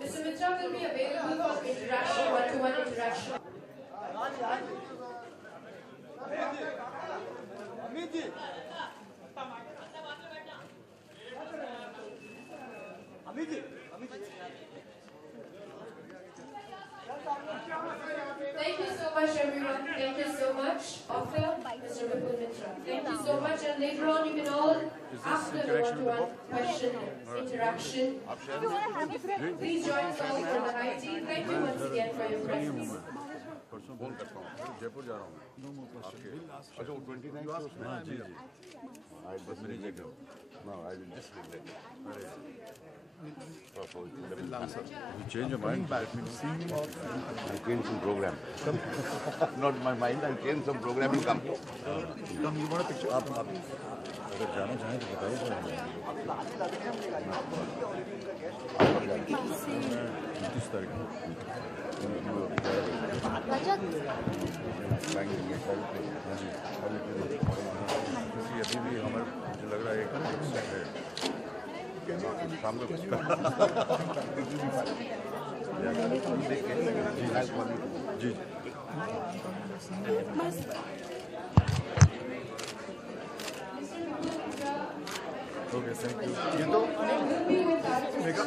Mr. Mitra will be available for interaction, one-to-one interaction. Thank you so much, everyone. Thank you so much. Author, Mr. Vipul Mitra. Thank you so much. And later on, you can all, after the one-to-one question interaction, please join us all for the high tea. Thank you once again for your presence. Phone करता हूँ जयपुर जा रहा हूँ अच्छा वो 29 हाँ जी जी I बस मेरी जगह no I will just leave that you change your mind let me know I change some program not my mind I change some program will come you want a picture आप अगर जाना चाहें तो बताइए 29 तारीख अभी भी हमारे मुझे लग रहा है जी ओके थैंक यू ये तो मेगा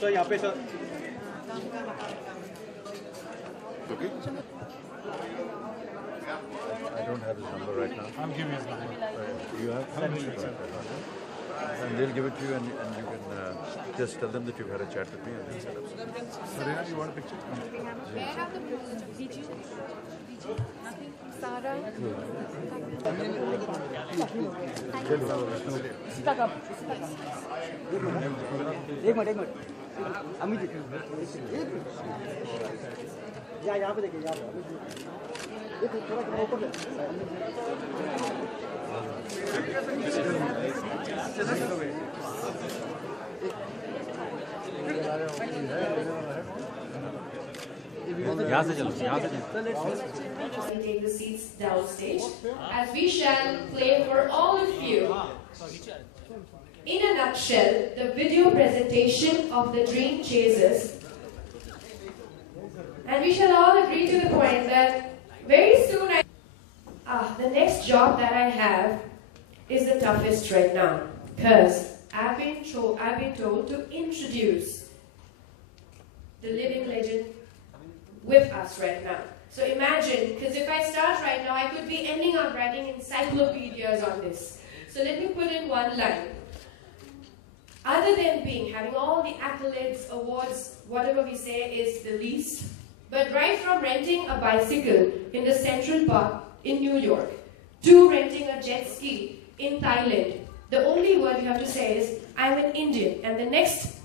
सर यहाँ पे sir okay I don't have his number right now I'm giving his number you have and they'll give it to you and you can just tell them that you've had a chat with me and they'll set up something. Sarina, you want a picture? May I have the privilege? Did you? Nothing? Sarah? Stuck up. एक minute Amit यहाँ पे देखिए यहाँ पे थोड़ा ऊपर यहाँ से चलो यहाँ से चलो Take the seats downstage as we shall play for all of you. In a nutshell, the video presentation of the Dream Chasers. And we shall all agree to the point that very soon the next job that I have is the toughest right now. Because I've been told to introduce the living legend with us right now. So imagine, because if I start right now, I could be ending up writing encyclopedias on this. So let me put in one line. Other than having all the accolades, awards, whatever we say is the least, but right from renting a bicycle in the Central Park in New York to renting a jet ski in Thailand, the only word you have to say is, I'm an Indian. And the next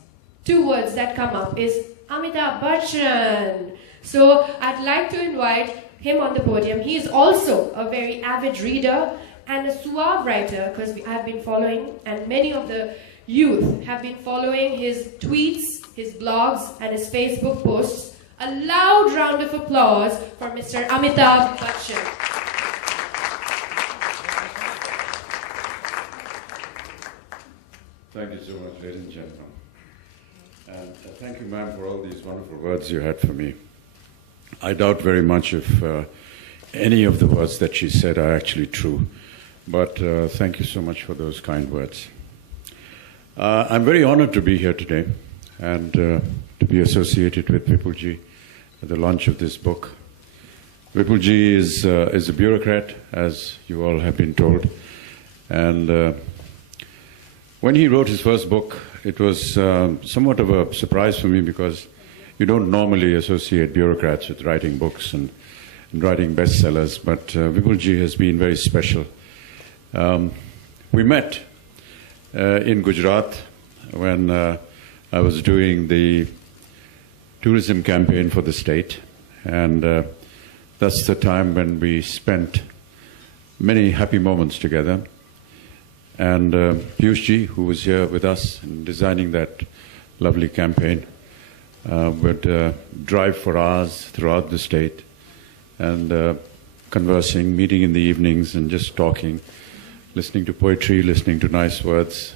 two words that come up is Amitabh Bachchan. So I'd like to invite him on the podium. He is also a very avid reader and a suave writer, because I've been following, and many of the youth have been following his tweets, his blogs, and his Facebook posts. A loud round of applause for Mr. Amitabh Bachchan. Thank you so much, ladies and gentlemen. And thank you, ma'am, for all these wonderful words you had for me. I doubt very much if any of the words that she said are actually true. But thank you so much for those kind words. I'm very honored to be here today and to be associated with Vipulji at the launch of this book. Vipulji is a bureaucrat, as you all have been told. And when he wrote his first book, it was somewhat of a surprise for me, because you don't normally associate bureaucrats with writing books and writing bestsellers, but Vipulji has been very special. We met in Gujarat when I was doing the tourism campaign for the state, and that's the time when we spent many happy moments together. And Piyushji, who was here with us in designing that lovely campaign, would drive for hours throughout the state and conversing, meeting in the evenings and just talking, listening to poetry, listening to nice words.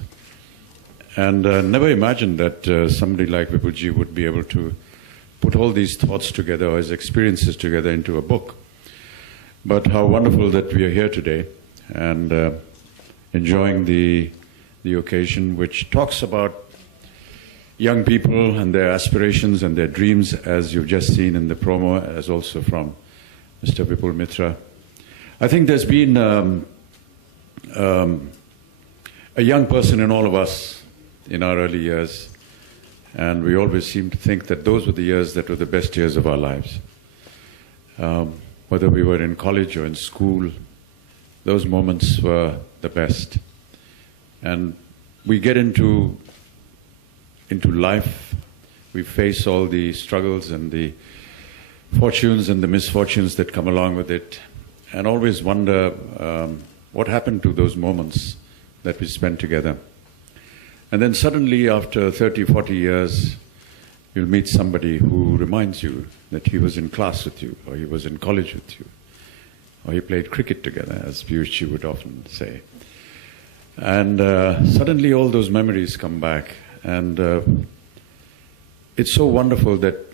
And never imagined that somebody like Vipulji would be able to put all these thoughts together or his experiences together into a book. But how wonderful that we are here today and enjoying the occasion, which talks about young people and their aspirations and their dreams, as you've just seen in the promo, as also from Mr. Vipul Mitra. I think there's been a young person in all of us in our early years, and we always seem to think that those were the years that were the best years of our lives. Whether we were in college or in school, those moments were the best. And we get into life, we face all the struggles and the fortunes and the misfortunes that come along with it, and always wonder what happened to those moments that we spent together. And then suddenly, after 30, 40 years, you'll meet somebody who reminds you that he was in class with you, or he was in college with you, or he played cricket together, as Piyushji would often say. And suddenly all those memories come back, and it's so wonderful that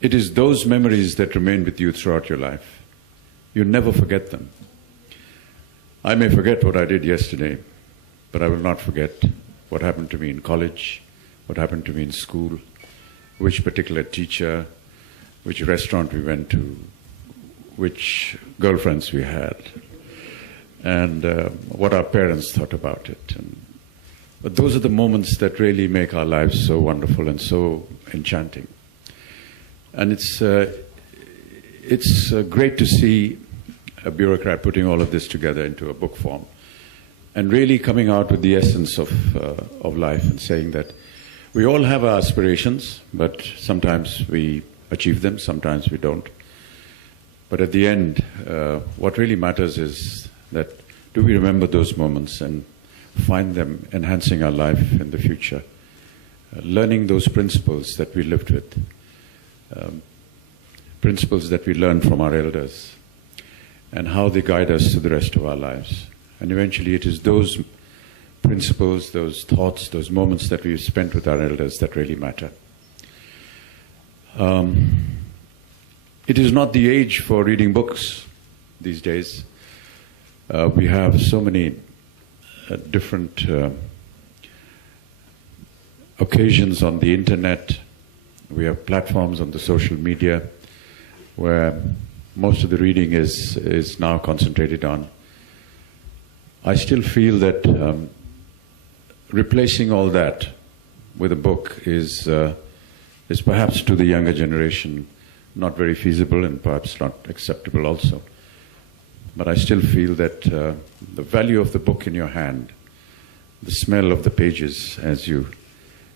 it is those memories that remain with you throughout your life. You never forget them. I may forget what I did yesterday, but I will not forget what happened to me in college, what happened to me in school, which particular teacher, which restaurant we went to, which girlfriends we had, and what our parents thought about it. But those are the moments that really make our lives so wonderful and so enchanting. And it's great to see a bureaucrat putting all of this together into a book form and really coming out with the essence of life and saying that we all have our aspirations, but sometimes we achieve them, sometimes we don't. But at the end, what really matters is that do we remember those moments and find them enhancing our life in the future, learning those principles that we lived with, principles that we learned from our elders, and how they guide us to the rest of our lives. And eventually it is those principles, those thoughts, those moments that we've spent with our elders that really matter. It is not the age for reading books these days. We have so many different occasions on the internet. We have platforms on the social media where most of the reading is now concentrated on. I still feel that replacing all that with a book is perhaps to the younger generation not very feasible and perhaps not acceptable also. But I still feel that the value of the book in your hand, the smell of the pages as you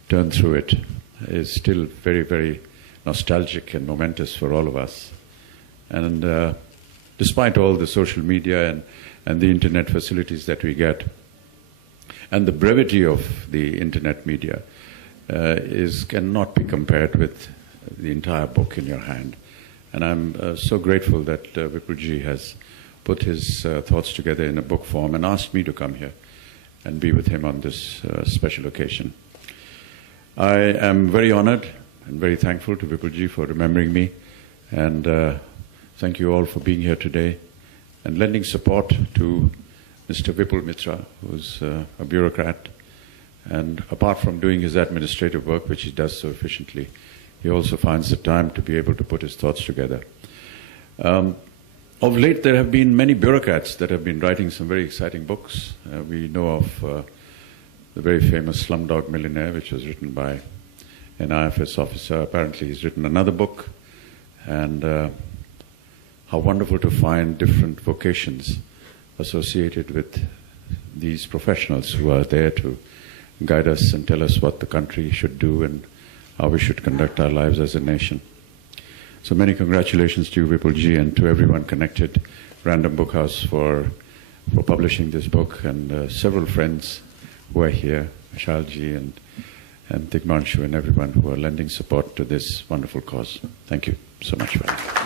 turn through it, is still very, very nostalgic and momentous for all of us. And despite all the social media and the internet facilities that we get, and the brevity of the internet media cannot be compared with the entire book in your hand. And I'm so grateful that Vipulji has put his thoughts together in a book form and asked me to come here and be with him on this special occasion. I am very honored and very thankful to Vipulji for remembering me, and thank you all for being here today and lending support to Mr. Vipul Mitra, who's a bureaucrat, and apart from doing his administrative work, which he does so efficiently, he also finds the time to be able to put his thoughts together. Of late, there have been many bureaucrats that have been writing some very exciting books. We know of the very famous Slumdog Millionaire, which was written by an IFS officer. Apparently, he's written another book. And how wonderful to find different vocations associated with these professionals who are there to guide us and tell us what the country should do and how we should conduct our lives as a nation. So many congratulations to you, Vipulji, and to everyone connected, Random Book House for publishing this book, and several friends who are here, Shalji and Tigmanshu and everyone who are lending support to this wonderful cause. Thank you so much for that.